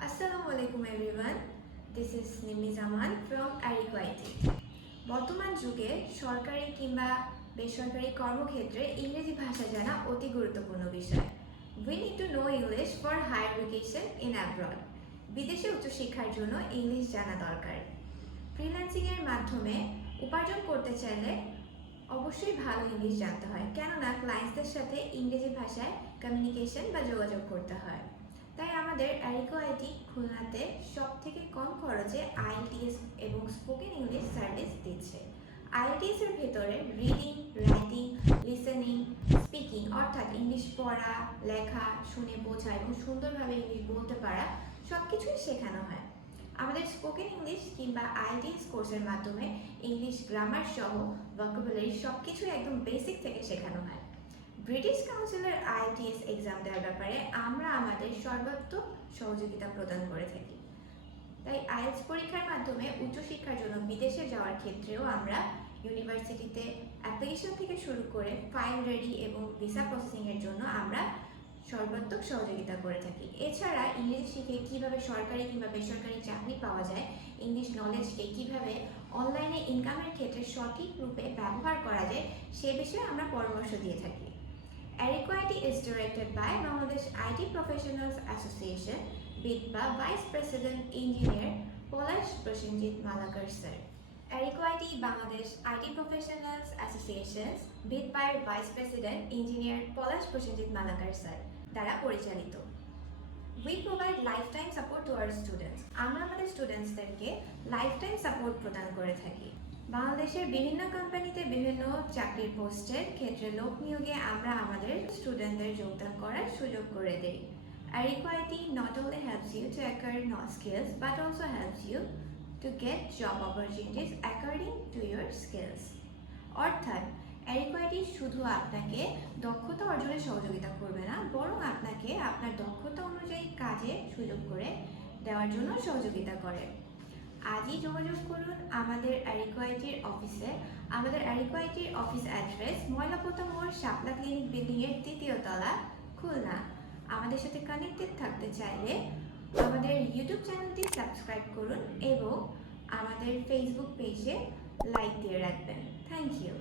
Assalamu alaikum everyone. This is Nimi Zaman from Ariquaiti. বর্তমান যুগে সরকারি কিংবা বেসরকারি কর্মক্ষেত্রে ইংরেজি ভাষা জানা অতি গুরুত্বপূর্ণ বিষয় we need to know English for higher education in abroad বিদেশে উচ্চশিক্ষার জন্য ইংলিশ জানা দরকার ফ্রিল্যান্সিং এর মাধ্যমে উপার্জন করতে চাইলে অবশ্যই ভালো ইংলিশ জানতে হয়, কেননা ক্লায়েন্টসদের সাথে ইংরেজি ভাষায় কমিউনিকেশন বা যোগাযোগ করতে হয় তাই আমাদের অ্যারিকো আইটি খুলনাতে সব থেকে কম খরচে আইএলটিএস এবং স্পোকেন ইংলিশ সার্ভিস দিচ্ছে। আইএলটিএস এর ভেতরে রিডিং, রাইটিং, লিসেনিং, স্পিকিং অর্থাৎ ইংলিশ পড়া, লেখা, শুনে বোঝা এবং সুন্দরভাবে ইংলিশ বলতে পারা সব কিছুই শেখানো হয়। আমাদের স্পোকেন ইংলিশ কিংবা আইএলটিএস কোর্সের মাধ্যমে ইংলিশ, গ্রামার সহ ভোকাবুলারি সব কিছুই একদম বেসিক থেকে শেখানো হয়। ব্রিটিশ কাউন্সিলের আইটিএস এক্সাম দেওয়ার ব্যাপারে আমরা আমাদের সর্বাত্মক সহযোগিতা প্রদান করে থাকি। তাই আইএলস পরীক্ষার মাধ্যমে উচ্চশিক্ষার জন্য বিদেশে যাওয়ার ক্ষেত্রেও আমরা ইউনিভার্সিটিতে অ্যাপ্লিকেশন থেকে শুরু করে ফাইল রেডি এবং ভিসা প্রসেসিংয়ের জন্য আমরা সর্বাত্মক সহযোগিতা করে থাকি। এছাড়া ইংরেজি শিখে কীভাবে সরকারি কিংবা বেসরকারি চাকরি পাওয়া যায় ইংলিশ নলেজকে কীভাবে অনলাইনে ইনকামের ক্ষেত্রে সঠিক রূপে ব্যবহার করা যায়, সে বিষয়ে আমরা পরামর্শ দিয়ে থাকি। Adequacy is directed by Bangladesh IT Professionals Association, BITPA Vice President Engineer Polash Prashanjit Malakar Sir. Adequacy Bangladesh IT Professionals Associations, BITPA Vice President Engineer Polash Prashanjit Malakar Sir দ্বারা পরিচালিত we provide lifetime support to our students আমরা আমাদের স্টুডেন্টসদেরকে life support প্রদান করে থাকি বাংলাদেশের বিভিন্ন কোম্পানিতে বিভিন্ন চাকরির পোস্টের ক্ষেত্রে লোক নিয়োগে আমরা আমাদের স্টুডেন্টদের যোগদান করার সুযোগ করে দেই Adequacy not only helps you to acquire no skills, but also helps you to get job opportunities according to your skills. অর্থাৎ অ্যারিকোয়াইটি শুধু আপনাকে দক্ষতা অর্জনে সহযোগিতা করবে না, বরং আপনাকে আপনার দক্ষতা অনুযায়ী কাজে সুযোগ করে দেওয়ার জন্য সহযোগিতা করে আজই যোগাযোগ করুন আমাদের অ্যারিকোয়াইটির অফিসে। আমাদের অ্যারিকোয়াইটির অফিস অ্যাড্রেস ময়লাপোতা মোড়, শাপলা ক্লিনিক বিল্ডিংয়ের তৃতীয় তলা, খুলনা। আমাদের সাথে কানেক্টেড থাকতে চাইলে আমাদের ইউটিউব চ্যানেলটি সাবস্ক্রাইব করুন এবং আমাদের ফেসবুক পেজে লাইক দিয়ে রাখবেন। Thank you